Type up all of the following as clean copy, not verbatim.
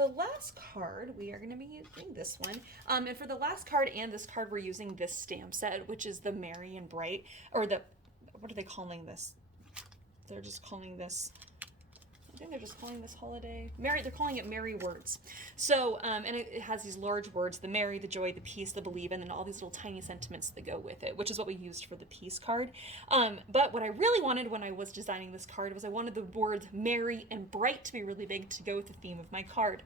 the last card, we are going to be using this one. And for the last card and this card, we're using this stamp set, which is the Merry and Bright, or the, what are they calling this? They're just calling this, I think they're just calling this holiday Merry. They're calling it Merry Words. So, and it has these large words: the merry, the joy, the peace, the believe, and then all these little tiny sentiments that go with it, which is what we used for the peace card. But what I really wanted when I was designing this card was I wanted the words merry and bright to be really big to go with the theme of my card.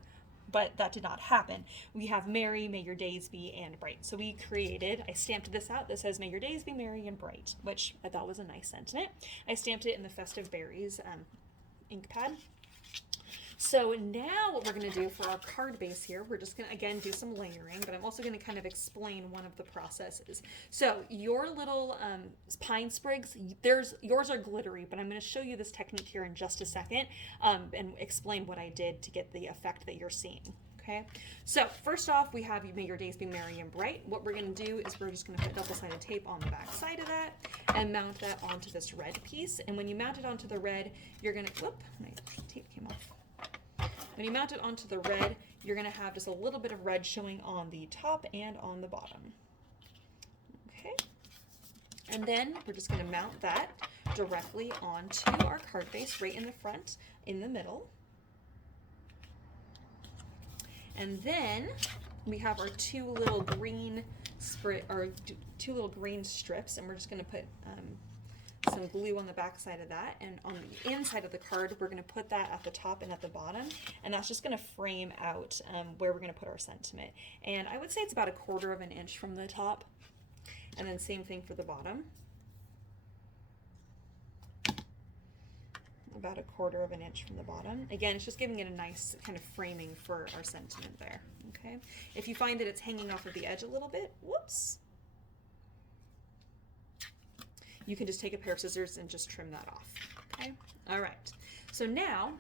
But that did not happen. We have merry, may your days be, and bright. So we created, I stamped this out that says may your days be merry and bright, which I thought was a nice sentiment. I stamped it in the Festive Berries ink pad. So now what we're going to do for our card base here, we're just going to again do some layering, but I'm also going to kind of explain one of the processes. So your little pine sprigs, yours are glittery, but I'm going to show you this technique here in just a second and explain what I did to get the effect that you're seeing. Okay, so first off, we have may your days be merry and bright. What we're going to do is we're just going to put double-sided tape on the back side of that and mount that onto this red piece. And when you mount it onto the red, you're going to, whoop, my tape came off. When you mount it onto the red, you're going to have just a little bit of red showing on the top and on the bottom. Okay, and then we're just going to mount that directly onto our card base right in the front, in the middle. And then we have our two little green strips, and we're just going to put some glue on the back side of that, and on the inside of the card we're going to put that at the top and at the bottom, and that's just going to frame out where we're going to put our sentiment. And I would say it's about 1/4 of an inch from the top, and then same thing for the bottom, about 1/4 of an inch from the bottom. Again, it's just giving it a nice kind of framing for our sentiment there. Okay, if you find that it's hanging off of the edge a little bit, whoops, you can just take a pair of scissors and just trim that off. Okay, all right, so now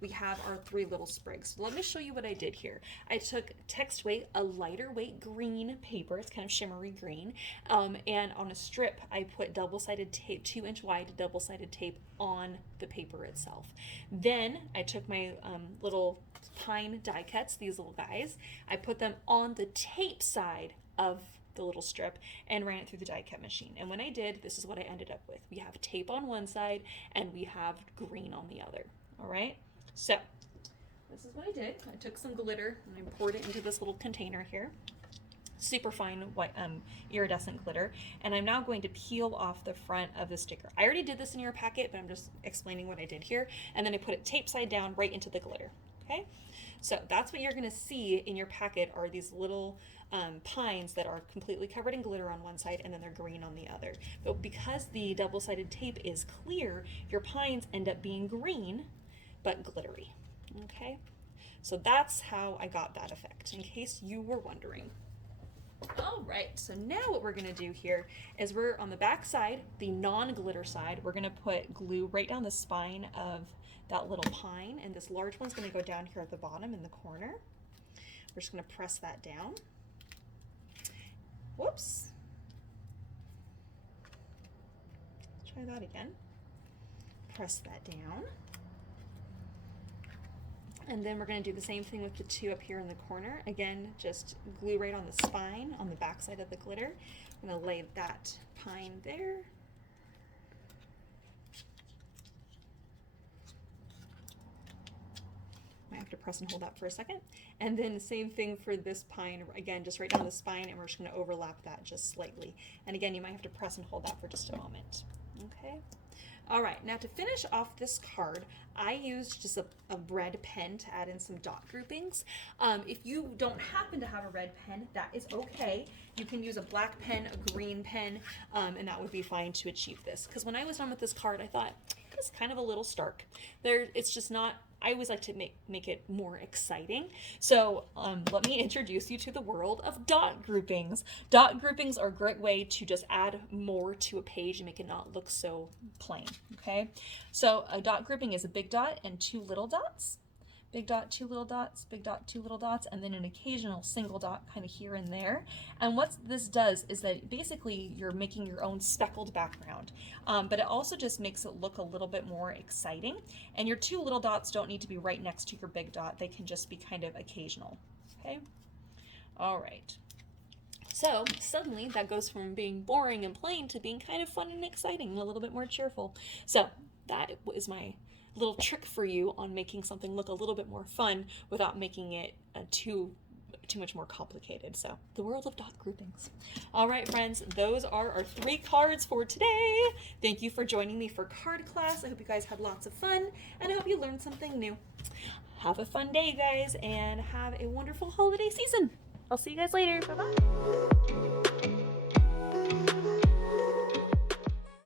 we have our 3 little sprigs. Let me show you what I did here. I took text weight, a lighter weight green paper, it's kind of shimmery green, and on a strip I put double-sided tape, 2-inch wide double-sided tape on the paper itself. Then I took my little pine die cuts, these little guys, I put them on the tape side of the little strip and ran it through the die cut machine. And when I did, this is what I ended up with. We have tape on one side and we have green on the other. All right, so this is what I did. I took some glitter and I poured it into this little container here, super fine white iridescent glitter, and I'm now going to peel off the front of the sticker. I already did this in your packet, but I'm just explaining what I did here, and then I put it tape side down right into the glitter. Okay, so that's what you're going to see in your packet are these little pines that are completely covered in glitter on one side and then they're green on the other. But because the double-sided tape is clear, your pines end up being green but glittery. Okay, so that's how I got that effect, in case you were wondering. All right, so now what we're going to do here is we're on the back side, the non-glitter side, we're going to put glue right down the spine of that little pine, and this large one's going to go down here at the bottom in the corner. We're just going to press that down. Whoops. Let's try that again. Press that down. And then we're going to do the same thing with the 2 up here in the corner. Again, just glue right on the spine, on the back side of the glitter. I'm going to lay that pine there. Might have to press and hold that for a second. And then the same thing for this pine, again, just right down the spine, and we're just going to overlap that just slightly. And again, you might have to press and hold that for just a moment. Okay. All right, now to finish off this card, I used just a red pen to add in some dot groupings. If you don't happen to have a red pen, that is okay. You can use a black pen, a green pen, and that would be fine to achieve this. Because when I was done with this card, I thought, it's kind of a little stark. It's just not, I always like to make it more exciting. So let me introduce you to the world of dot groupings. Dot groupings are a great way to just add more to a page and make it not look so plain, okay? So a dot grouping is a big dot and 2 little dots. big dot, two little dots, big dot, two little dots, and then an occasional single dot kind of here and there. And what this does is that basically you're making your own speckled background, but it also just makes it look a little bit more exciting. And your two little dots don't need to be right next to your big dot. They can just be kind of occasional, okay? All right. So suddenly that goes from being boring and plain to being kind of fun and exciting and a little bit more cheerful. So that is my little trick for you on making something look a little bit more fun without making it too much more complicated. So the world of dot groupings. All right, friends, those are our 3 cards for today. Thank you for joining me for card class. I hope you guys had lots of fun, and I hope you learned something new. Have a fun day, guys, and have a wonderful holiday season. I'll see you guys later. Bye-bye.